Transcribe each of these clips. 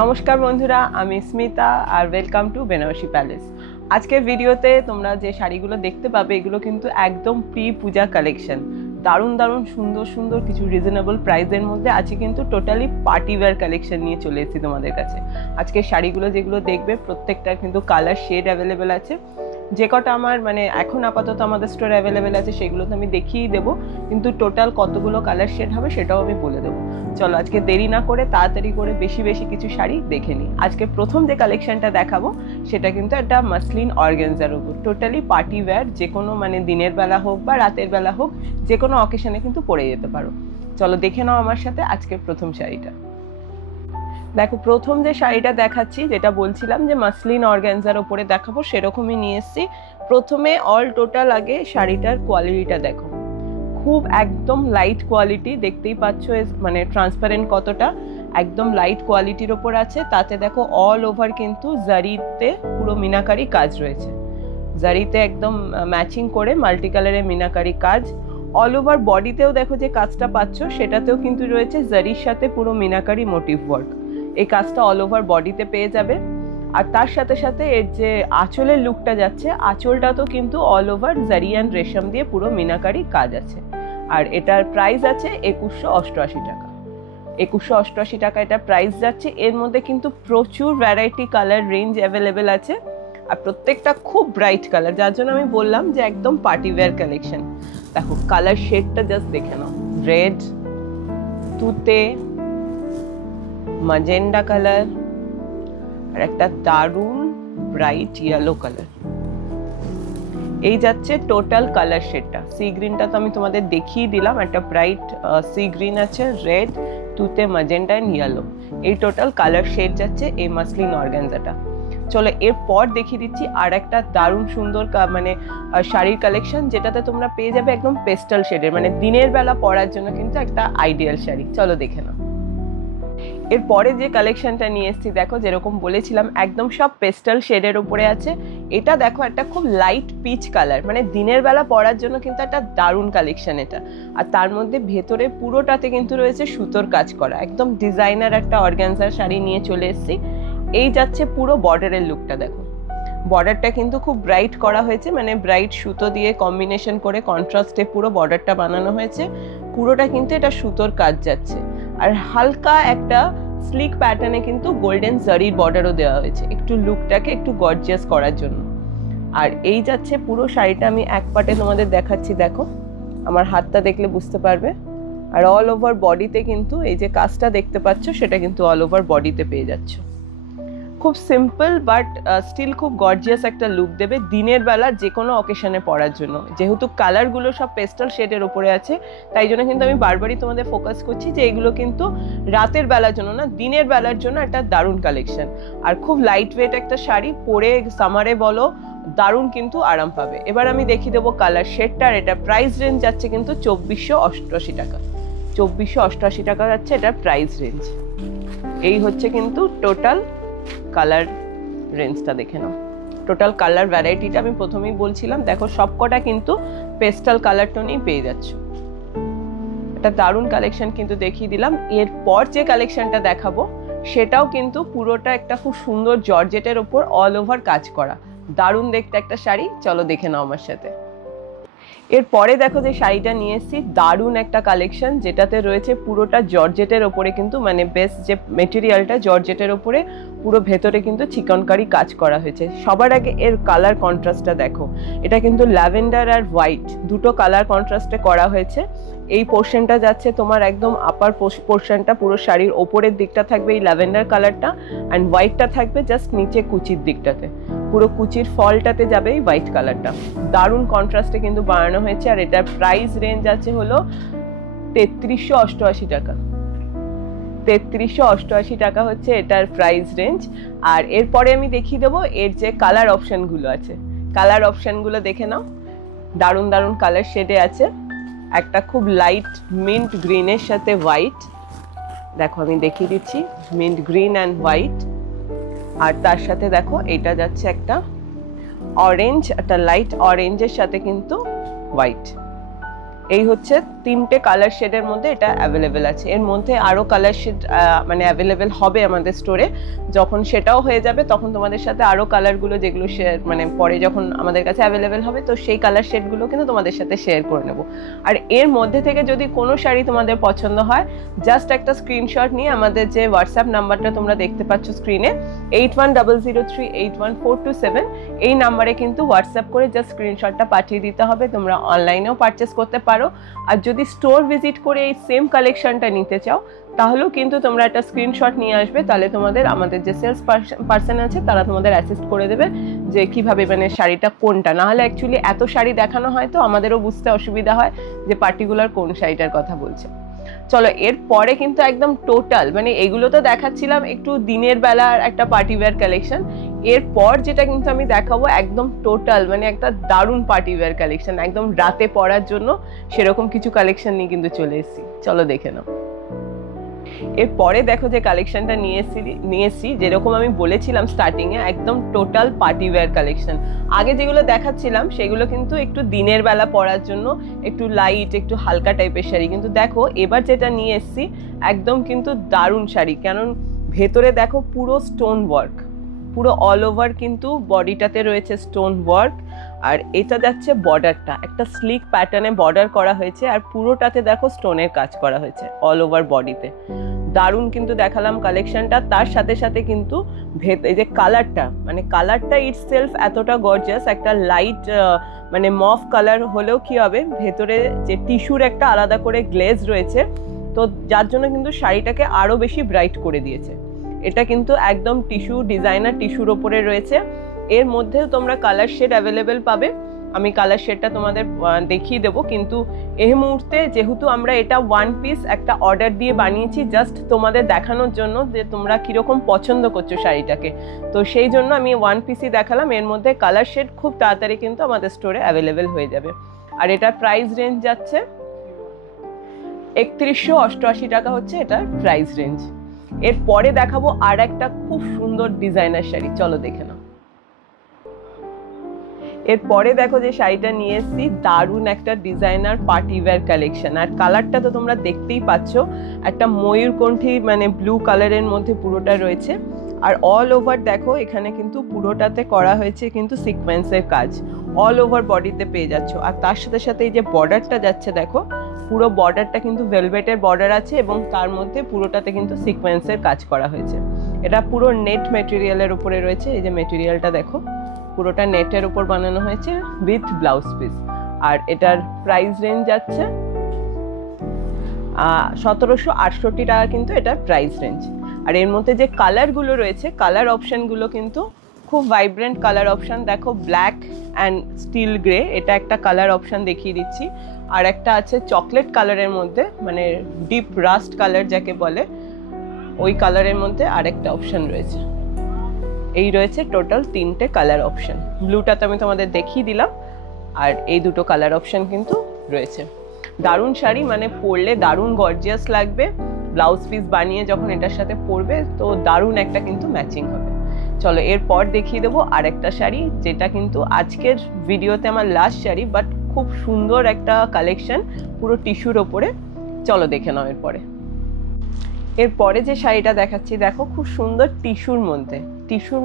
নমস্কার বন্ধুরা, আমি স্মিতা আর ওয়েলকাম টু বেনারসি প্যালেস। আজকের ভিডিওতে তোমরা যে শাড়িগুলো দেখতে পাবে এগুলো কিন্তু একদম প্রি পূজা কালেকশন। দারুণ দারুণ সুন্দর সুন্দর কিছু রিজনেবল প্রাইসের মধ্যে আছে, কিন্তু টোটালি পার্টি ওয়্যার কালেকশন নিয়ে চলে এসেছি তোমাদের কাছে। আজকের শাড়িগুলো যেগুলো দেখবে প্রত্যেকটার কিন্তু কালার শেড অ্যাভেলেবেল আছে। যে কটা আমার এখন আপাতত আমাদের স্টোরে অ্যাভেলেবেল আছে সেগুলো তো আমি দেখিয়েই দেবো, কিন্তু টোটাল কতগুলো কালার শেড হবে সেটাও আমি বলে দেবো। চলো আজকে দেরি না করে তাড়াতাড়ি করে বেশি বেশি কিছু শাড়ি দেখে নিই। আজকে প্রথম যে কালেকশনটা দেখাবো সেটা কিন্তু একটা মাসলিন অর্গানজার উপর, টোটালি পার্টি ওয়্যার, যে কোনো দিনের বেলা হোক বা রাতের বেলা হোক যে কোনো অকেশনে কিন্তু পরে যেতে পারো। চলো দেখে নাও আমার সাথে আজকের প্রথম শাড়িটা। দেখো, প্রথম যে শাড়িটা দেখাচ্ছি, যেটা বলছিলাম যে মাসলিন অর্গানজার ওপরে দেখাবো, সেরকমই নিয়ে এসেছি। প্রথমে অল টোটাল আগে শাড়িটার কোয়ালিটিটা দেখো, খুব একদম লাইট কোয়ালিটি, দেখতেই পাচ্ছ ট্রান্সপারেন্ট কতটা, একদম লাইট কোয়ালিটির ওপর আছে। তাতে দেখো অল ওভার কিন্তু জারিতে পুরো মিনাকারি কাজ রয়েছে, জারিতে একদম ম্যাচিং করে মাল্টি কালারের মিনাকারি কাজ। অল ওভার বডিতেও দেখো যে কাজটা পাচ্ছ সেটাতেও কিন্তু রয়েছে জারির সাথে পুরো মিনাকারি মোটিভ ওয়ার্ক। এই কাজটা অল ওভার বডিতে পেয়ে যাবে। আর তার সাথে সাথে এর যে আঁচলের লুকটা যাচ্ছে, আঁচলটাতেও কিন্তু অল ওভার জারি অ্যান্ড রেশম দিয়ে পুরো মিনাকারি কাজ আছে। আর এটার প্রাইস আছে 2188 টাকা। 2188 টাকা এটা প্রাইস যাচ্ছে। এর মধ্যে কিন্তু প্রচুর ভ্যারাইটি কালার রেঞ্জ অ্যাভেলেবেল আছে, আর প্রত্যেকটা খুব ব্রাইট কালার, যার জন্য আমি বললাম যে একদম পার্টি ওয়্যার কালেকশন। দেখো কালার শেডটা জাস্ট দেখে নাও, রেড, তুতে, ম্যাজেন্ডা কালার আর একটা দারুণ ব্রাইট ইয়েলো কালার। এই যাচ্ছে টোটাল কালার শেডটা। সি গ্রিনটা তো আমি তোমাদের দেখিয়ে দিলাম, একটা ব্রাইট সি গ্রিন আছে, রেড, তুতে, ম্যাজেন্ডা এন্ড ইয়েলো। এই টোটাল কালার শেড যাচ্ছে এই মাসলিন অর্গানজাটা। চলো এরপর দেখিয়ে দিচ্ছি আর একটা দারুণ সুন্দর শাড়ির কালেকশন, যেটাতে তোমরা পেয়ে যাবে একদম পেস্টাল শেডের, দিনের বেলা পরার জন্য কিন্তু একটা আইডিয়াল শাড়ি। চলো দেখে নাও। এরপরে যে কালেকশনটা নিয়ে এসেছি, দেখো যেরকম বলেছিলাম একদম সব পেস্টাল শেডের উপরে আছে। এটা দেখো একটা খুব লাইট পিচ কালার, দিনের বেলা পরার জন্য কিন্তু একটা দারুণ কালেকশন এটা। আর তার মধ্যে ভেতরে পুরোটাতে কিন্তু রয়েছে সুতোর কাজ করা, একদম ডিজাইনার একটা অর্গানজার শাড়ি নিয়ে চলে এসেছি। এই যাচ্ছে পুরো বর্ডারের লুকটা, দেখো বর্ডারটা কিন্তু খুব ব্রাইট করা হয়েছে, ব্রাইট সুতো দিয়ে কম্বিনেশন করে কন্ট্রাস্টে পুরো বর্ডারটা বানানো হয়েছে। পুরোটা কিন্তু এটা সুতোর কাজ যাচ্ছে, আর হালকা একটা স্লিক প্যাটার্নে কিন্তু গোল্ডেন জারির বর্ডারও দেওয়া হয়েছে, একটু লুকটাকে একটু গর্জিয়াস করার জন্য। আর এই যাচ্ছে পুরো শাড়িটা, আমি এক পাটে তোমাদের দেখাচ্ছি, দেখো আমার হাতটা দেখলে বুঝতে পারবে। আর অল ওভার বডিতে কিন্তু এই যে কাজটা দেখতে পাচ্ছ সেটা কিন্তু অল ওভার বডিতে পেয়ে যাচ্ছ। খুব সিম্পল বাট স্টিল খুব গর্জিয়াস একটা লুক দেবে দিনের বেলা যে কোনো অকেশনে পরার জন্য। যেহেতু কালারগুলো সব পেস্টাল শেডের উপরে আছে, তাই জন্য কিন্তু আমি বারবারই তোমাদের ফোকাস করছি যে এগুলো কিন্তু রাতের বেলার জন্য না, দিনের বেলার জন্য একটা দারুণ কালেকশন। আর খুব লাইট ওয়েট একটা শাড়ি, পরে সামারে বলো দারুণ কিন্তু আরাম পাবে। এবার আমি দেখিয়ে দেবো কালার শেডটা। আর এটা প্রাইস রেঞ্জ যাচ্ছে কিন্তু 2488 টাকা। 2488 টাকা যাচ্ছে এটার প্রাইস রেঞ্জ। এই হচ্ছে কিন্তু টোটাল কালার রেঞ্জটা, দেখে নাও। টোটাল কালার ভ্যারাইটিটা আমি প্রথমেই বলছিলাম, দেখো সবকটা কিন্তু পেস্টাল কালার টোনেই পেয়ে যাচ্ছ। একটা দারুণ কালেকশন কিন্তু দেখিয়ে দিলাম। এরপর যে কালেকশনটা দেখাবো সেটাও কিন্তু পুরোটা একটা খুব সুন্দর জর্জেটের ওপর অল ওভার কাজ করা, দারুণ দেখতে একটা শাড়ি। চলো দেখে নাও আমার সাথে। এরপরে দেখো যে শাড়িটা নিয়ে এসেছি, দারুণ একটা কালেকশন, যেটাতে রয়েছে পুরোটা জর্জেটের ওপরে কিন্তু বেস্ট যে মেটেরিয়ালটা জর্জেটের ওপরে পুরো ভেতরে কিন্তু চিকনকারি কাজ করা হয়েছে। সবার আগে এর কালার কন্ট্রাস্টটা দেখো, এটা কিন্তু ল্যাভেন্ডার আর হোয়াইট দুটো কালার কন্ট্রাস্টে করা হয়েছে। এই পোর্শনটা যাচ্ছে তোমার একদম আপার পোর্শনটা, পুরো শাড়ির ওপরের দিকটা থাকবে এই ল্যাভেন্ডার কালারটা, অ্যান্ড হোয়াইটটা থাকবে জাস্ট নিচে কুচির দিকটাতে, পুরো কুচির ফলটাতে যাবে এই হোয়াইট কালারটা। দারুণ কন্ট্রাস্টে কিন্তু বানানো হয়েছে। আর এটার প্রাইস রেঞ্জ আছে হলো 3388 টাকা। 3388 টাকা হচ্ছে এটার প্রাইস রেঞ্জ। আর এরপরে আমি দেখিয়ে দেবো এর যে কালার অপশনগুলো আছে, কালার অপশনগুলো দেখে নাও। দারুণ দারুণ কালার শেডে আছে। একটা খুব লাইট মিন্ট গ্রিনের সাথে হোয়াইট, দেখো আমি দেখিয়ে দিচ্ছি, মিন্ট গ্রিন অ্যান্ড হোয়াইট। আর তার সাথে দেখো এটা যাচ্ছে একটা অরেঞ্জ, একটা লাইট অরেঞ্জের সাথে কিন্তু হোয়াইট। এই হচ্ছে তিনটে কালার শেডের মধ্যে এটা অ্যাভেলেবেল আছে। এর মধ্যে আরো কালার শেড মানে অ্যাভেলেবেল হবে আমাদের স্টোরে। যখন সেটাও হয়ে যাবে তখন তোমাদের সাথে আরো কালারগুলো যেগুলো শেয়ার মানে পরে যখন আমাদের কাছে অ্যাভেলেবেল হবে তো সেই কালার শেডগুলো কিন্তু তোমাদের সাথে শেয়ার করে নেব। আর এর মধ্যে থেকে যদি কোনো শাড়ি তোমাদের পছন্দ হয় জাস্ট একটা স্ক্রিনশট নিয়ে আমাদের যে হোয়াটসঅ্যাপ নাম্বারটা তোমরা দেখতে পাচ্ছ স্ক্রিনে 8100381427 এই নাম্বারে কিন্তু হোয়াটসঅ্যাপ করে জাস্ট স্ক্রিনশটটা পাঠিয়ে দিতে হবে। তোমরা অনলাইনেও পারচেস করতে পারো, আর যদি স্টোর ভিজিট করে এই সেম কালেকশনটা নিতে চাও তাহলেও কিন্তু তোমরা একটা স্ক্রিনশট নিয়ে আসবে, তাহলে তোমাদের আমাদের যে সেলস পার্সন আছে তারা তোমাদের অ্যাসিস্ট করে দেবে যে কিভাবে মানে শাড়িটা কোনটা। না হলে অ্যাকচুয়ালি এত শাড়ি দেখানো হয় তো আমাদেরও বুঝতে অসুবিধা হয় যে পার্টিকুলার কোন শাড়িটার কথা বলছে। চলো এর পরে কিন্তু একদম টোটাল মানে এগুলো তো দেখাচ্ছিলাম একটু দিনের বেলার একটা পার্টি ওয়্যার কালেকশন, এরপর যেটা কিন্তু আমি দেখাবো একদম টোটাল মানে একটা দারুণ পার্টি ওয়্যার কালেকশন, একদম রাতে পরার জন্য সেরকম কিছু কালেকশন নিয়ে কিন্তু চলে এসেছি। চলো দেখে নাও। এরপরে দেখো যে কালেকশনটা নিয়ে এসেছি যেরকম আমি বলেছিলাম স্টার্টিং এ একদম টোটাল পার্টি ওয়্যার কালেকশন। আগে যেগুলো দেখাচ্ছিলাম সেগুলো কিন্তু একটু দিনের বেলা পরার জন্য একটু লাইট একটু হালকা টাইপের শাড়ি, কিন্তু দেখো এবার যেটা নিয়ে এসেছি একদম কিন্তু দারুণ শাড়ি, কারণ ভেতরে দেখো পুরো স্টোন ওয়ার্ক, পুরো অল ওভার কিন্তু বডিটাতে রয়েছে স্টোন ওয়ার্ক। আর এটা যাচ্ছে বর্ডারটা একটা স্লিক প্যাটার্নে বর্ডার করা হয়েছে আর পুরোটাতে দেখো স্টোনের কাজ করা হয়েছে অল ওভার বডিতে। দারুণ কিন্তু দেখালাম কালেকশনটা, তার সাথে সাথে কিন্তু এই যে কালারটা ইটসেলফ এতটা গর্জিয়াস, একটা লাইট মানে মফ কালার হলেও কি হবে ভেতরে যে টিস্যুর একটা আলাদা করে গ্লেজ রয়েছে তো যার জন্য কিন্তু শাড়িটাকে আরো বেশি ব্রাইট করে দিয়েছে। এটা কিন্তু একদম টিস্যু ডিজাইনার টিস্যুর ওপরে রয়েছে। এর মধ্যেও তোমরা কালার শেড অ্যাভেলেবেল পাবে, আমি কালার শেডটা তোমাদের দেখিয়ে দেবো, কিন্তু এই মুহূর্তে যেহেতু আমরা এটা ওয়ান পিস একটা অর্ডার দিয়ে বানিয়েছি জাস্ট তোমাদের দেখানোর জন্য যে তোমরা কিরকম পছন্দ করছো শাড়িটাকে, তো সেই জন্য আমি ওয়ান পিসই দেখালাম। এর মধ্যে কালার শেড খুব তাড়াতাড়ি কিন্তু আমাদের স্টোরে অ্যাভেলেবেল হয়ে যাবে। আর এটার প্রাইস রেঞ্জ যাচ্ছে 3188 টাকা হচ্ছে এটার প্রাইস রেঞ্জ। এরপরে দেখাবো আর একটা খুব সুন্দর ডিজাইনার শাড়ি, চলো দেখে নাও। এরপরে দেখো যে শাড়িটা নিয়ে এসেছি দারুণ একটা ডিজাইনার পার্টি ওয়্যার কালেকশন, আর কালারটা তো তোমরা দেখতেই পাচ্ছ একটা ময়ূরকণ্ঠী মানে ব্লু কালারের মধ্যে পুরোটা রয়েছে। আর অল ওভার দেখো এখানে কিন্তু পুরোটাতে করা হয়েছে কিন্তু সিকোয়েন্সের কাজ, অল ওভার বডিতে পেয়ে যাচ্ছ। আর তার সাথে সাথে এই যে বর্ডারটা যাচ্ছে দেখো পুরো বর্ডারটা কিন্তু ভেলভেটের বর্ডার আছে এবং তার মধ্যে পুরোটাতে কিন্তু সিকোয়েন্সের কাজ করা হয়েছে। এটা পুরো নেট মেটেরিয়ালের উপরে রয়েছে, এই যে মেটেরিয়ালটা দেখো পুরোটা নেটের উপর বানানো হয়েছে উইথ ব্লাউজ পিস। আর এটার প্রাইস রেঞ্জ যাচ্ছে 1768 টাকা কিন্তু এটার প্রাইস রেঞ্জ। আর এর মধ্যে যে কালারগুলো রয়েছে কালার অপশানগুলো কিন্তু খুব ভাইব্রেন্ট কালার অপশান, দেখো ব্ল্যাক অ্যান্ড স্টিল গ্রে এটা একটা কালার অপশান দেখিয়ে দিচ্ছি, আর একটা আছে চকলেট কালারের মধ্যে মানে ডিপ রাস্ট কালার যাকে বলে ওই কালারের মধ্যে আরেকটা অপশান রয়েছে। এই রয়েছে টোটাল তিনটে কালার অপশান, ব্লুটা তো আমি তোমাদের দেখিয়ে দিলাম আর এই দুটো কালার অপশান কিন্তু রয়েছে। দারুণ শাড়ি মানে পরলে দারুণ গর্জিয়াস লাগবে, ব্লাউজ পিস বানিয়ে যখন এটার সাথে পরবে তো দারুণ একটা কিন্তু ম্যাচিং হবে। চলো এরপর দেখিয়ে দেবো আরেকটা শাড়ি যেটা কিন্তু আজকের ভিডিওতে আমার লাস্ট শাড়ি, বাট খুব সুন্দর একটা কালেকশন পুরো টিস্যুর ওপরে, চলো দেখে নাও। এরপরে যে শাড়িটা দেখাচ্ছি দেখো খুব সুন্দর টিস্যুর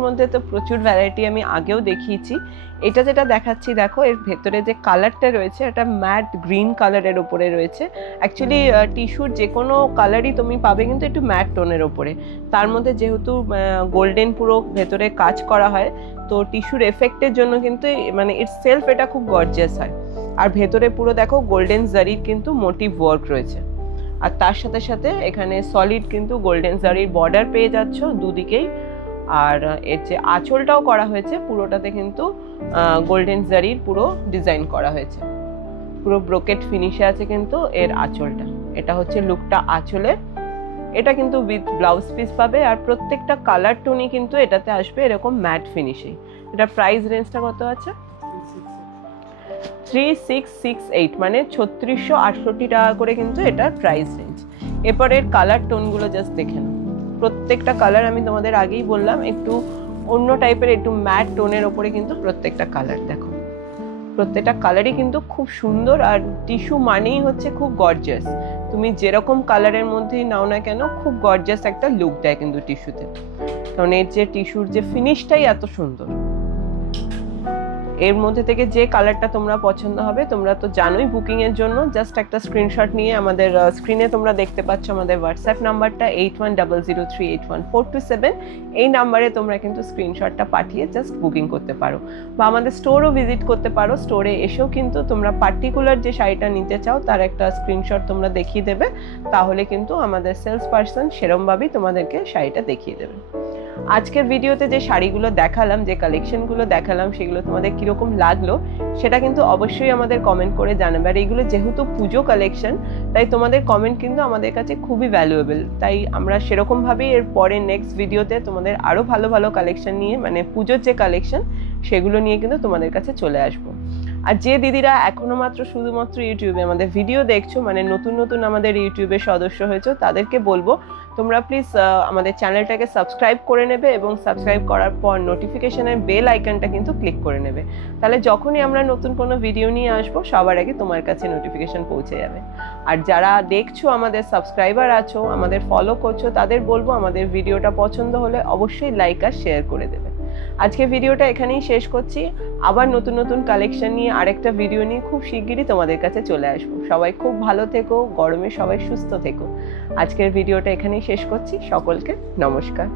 মধ্যে তো প্রচুর ভ্যারাইটি আমি আগেও দেখিয়েছি। এটা যেটা দেখাচ্ছি দেখো এর ভেতরে যে কালারটা রয়েছে এটা ম্যাট গ্রিন কালারের ওপরে রয়েছে। অ্যাকচুয়ালি টিস্যুর যে কোনো কালারই তুমি পাবে কিন্তু একটু ম্যাট টোনের ওপরে, তার মধ্যে যেহেতু গোল্ডেন পুরো ভেতরে কাজ করা হয় তো টিস্যুর এফেক্টের জন্য কিন্তু মানে ইটসেলফ এটা খুব গর্জিয়াস হয়। আর ভেতরে পুরো দেখো গোল্ডেন জারির কিন্তু মোটিভ ওয়ার্ক রয়েছে, আর তার সাথে সাথে এখানে সলিড কিন্তু গোল্ডেন জারির বর্ডার পেয়ে যাচ্ছ দুদিকেই। আর এর যে আঁচলটাও করা হয়েছে পুরোটাতে কিন্তু গোল্ডেন জারির পুরো ডিজাইন করা হয়েছে, পুরো ব্রোকেট ফিনিশে আছে কিন্তু এর আঁচলটা। এটা হচ্ছে লুকটা আঁচলের, এটা কিন্তু উইথ ব্লাউজ পিস পাবে আর প্রত্যেকটা কালার টোনই কিন্তু এটাতে আসবে এরকম ম্যাট ফিনিশে। এটা প্রাইস রেঞ্জটা কত আছে 3668 মানে 3668 টাকা করে কিন্তু এটার প্রাইস রেঞ্জ। এরপর এর কালার টোনগুলো জাস্ট দেখে নাও, প্রত্যেকটা কালার আমি তোমাদের আগেই বললাম একটু অন্য টাইপের একটু ম্যাট টোনের ওপরে কিন্তু প্রত্যেকটা কালার দেখো। প্রত্যেকটা কালারই কিন্তু খুব সুন্দর, আর টিস্যু মানেই হচ্ছে খুব গর্জিয়াস। তুমি যেরকম কালারের মধ্যেই নাও না কেন খুব গর্জিয়াস একটা লুক দেয় কিন্তু টিস্যুতে, কারণ এর যে টিস্যুর যে ফিনিশটাই এত সুন্দর। এর মধ্যে থেকে যে কালারটা তোমরা পছন্দ হবে, তোমরা তো জানোই বুকিং এর জন্য জাস্ট একটা স্ক্রিনশট নিয়ে আমাদের স্ক্রিনে তোমরা দেখতে পাচ্ছ আমাদের হোয়াটসঅ্যাপ নাম্বারটা 8100381427, এই নাম্বারে তোমরা কিন্তু স্ক্রিনশটটা পাঠিয়ে জাস্ট বুকিং করতে পারো, বা আমাদের স্টোরও ভিজিট করতে পারো। স্টোরে এসেও কিন্তু তোমরা পার্টিকুলার যে শাড়িটা নিতে চাও তার একটা স্ক্রিনশট তোমরা দেখিয়ে দেবে, তাহলে কিন্তু আমাদের সেলস পার্সন সেরমভাবেই তোমাদেরকে শাড়িটা দেখিয়ে দেবে। আজকের ভিডিওতে যে শাড়িগুলো দেখালাম, যে কালেকশনগুলো দেখালাম, সেগুলো তোমাদের কিরকম লাগলো সেটা কিন্তু অবশ্যই আমাদের কমেন্ট করে জানাবে। আর এগুলো যেহেতু পুজো কালেকশন, তাই তোমাদের কমেন্ট কিন্তু আমাদের কাছে খুবই ভ্যালুয়েবল। তাই আমরা সেরকমভাবেই এর পরে নেক্সট ভিডিওতে তোমাদের আরও ভালো ভালো কালেকশন নিয়ে, মানে পুজোর যে কালেকশন সেগুলো নিয়ে কিন্তু তোমাদের কাছে চলে আসবো। আর যে দিদিরা এখনো মাত্র শুধুমাত্র ইউটিউবে আমাদের ভিডিও দেখছো, মানে নতুন নতুন আমাদের ইউটিউবের সদস্য হয়েছো, তাদেরকে বলবো তোমরা প্লিজ আমাদের চ্যানেলটাকে সাবস্ক্রাইব করে নেবে, এবং সাবস্ক্রাইব করার পর নোটিফিকেশনের বেল আইকনটা কিন্তু ক্লিক করে নেবে। তাহলে যখনই আমরা নতুন কোনো ভিডিও নিয়ে আসবো সবার আগে তোমার কাছে নোটিফিকেশন পৌঁছে যাবে। আর যারা দেখছো, আমাদের সাবস্ক্রাইবার আছো, আমাদের ফলো করছো, তাদের বলবো আমাদের ভিডিওটা পছন্দ হলে অবশ্যই লাইক আর শেয়ার করে দেবে। আজকে ভিডিওটা এখানেই শেষ করছি। আবার নতুন নতুন কালেকশন নিয়ে আরেকটা ভিডিও নিয়ে খুব শিগগিরই তোমাদের কাছে চলে আসবো। সবাই খুব ভালো থেকো, গরমে সবাই সুস্থ থেকো। আজকের ভিডিওটা এখানেই শেষ করছি। সকলকে নমস্কার।